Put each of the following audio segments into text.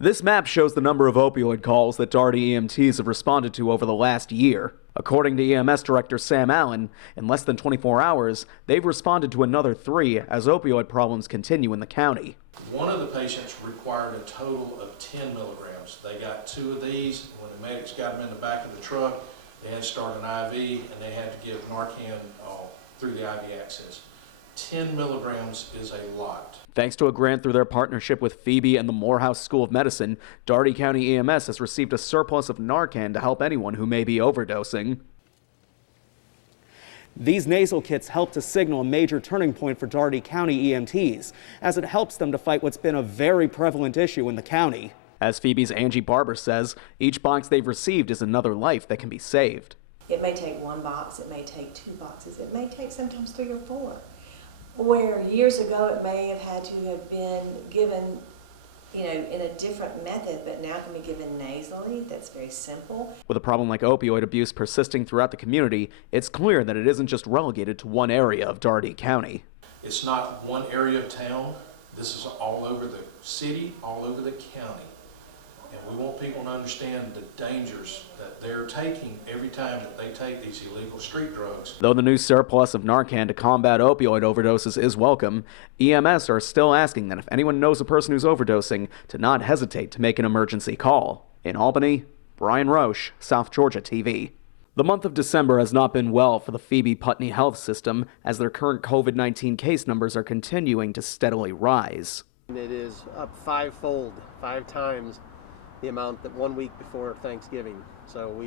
This map shows the number of opioid calls that Daugherty EMTs have responded to over the last year. According to EMS Director Sam Allen, in less than 24 hours, they've responded to another 3 as opioid problems continue in the county. One of the patients required a total of 10 milligrams. They got 2 of these. When the medics got them in the back of the truck, they had to start an IV and they had to give Narcan through the IV access. 10 milligrams is a lot. Thanks to a grant through their partnership with Phoebe and the Morehouse School of Medicine, Daugherty County EMS has received a surplus of Narcan to help anyone who may be overdosing. These nasal kits help to signal a major turning point for Daugherty County EMTs, as it helps them to fight what's been a very prevalent issue in the county. As Phoebe's Angie Barber says, each box they've received is another life that can be saved. It may take 1 box, it may take 2 boxes, it may take sometimes 3 or 4. Where years ago it may have had to have been given, in a different method, but now it can be given nasally. That's very simple. With a problem like opioid abuse persisting throughout the community, it's clear that it isn't just relegated to one area of Daugherty County. It's not one area of town. This is all over the city, all over the county. And we want people to understand the dangers that they're taking every time that they take these illegal street drugs. Though the new surplus of Narcan to combat opioid overdoses is welcome, EMS are still asking that if anyone knows a person who's overdosing, to not hesitate to make an emergency call. In Albany, Brian Roche, South Georgia TV. The month of December has not been well for the Phoebe Putney Health System, as their current COVID-19 case numbers are continuing to steadily rise. It is up 5-fold, 5 times the amount that 1 week before Thanksgiving. So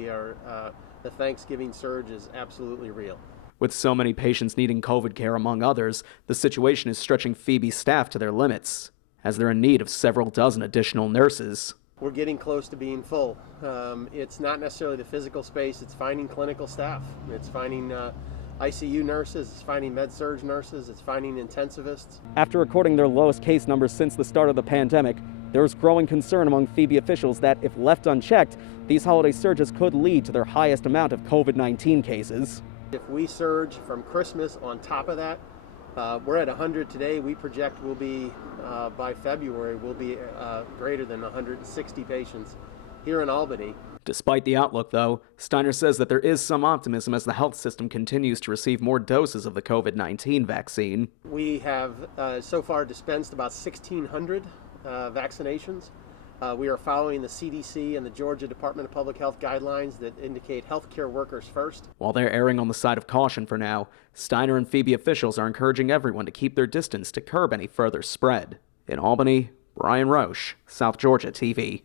the Thanksgiving surge is absolutely real. With so many patients needing COVID care among others, the situation is stretching Phoebe's staff to their limits, as they're in need of several dozen additional nurses. We're getting close to being full. It's not necessarily the physical space, it's finding clinical staff. It's finding ICU nurses, it's finding med-surg nurses, it's finding intensivists. After recording their lowest case numbers since the start of the pandemic, there is growing concern among Phoebe officials that, if left unchecked, these holiday surges could lead to their highest amount of COVID-19 cases. If we surge from Christmas on top of that, we're at 100 today. We project we'll be, by February, we'll be greater than 160 patients here in Albany. Despite the outlook, though, Steiner says that there is some optimism as the health system continues to receive more doses of the COVID-19 vaccine. We have so far dispensed about 1,600 vaccinations. We are following the CDC and the Georgia Department of Public Health guidelines that indicate healthcare workers first. While they're erring on the side of caution for now, Steiner and Phoebe officials are encouraging everyone to keep their distance to curb any further spread. In Albany, Brian Roche, South Georgia TV.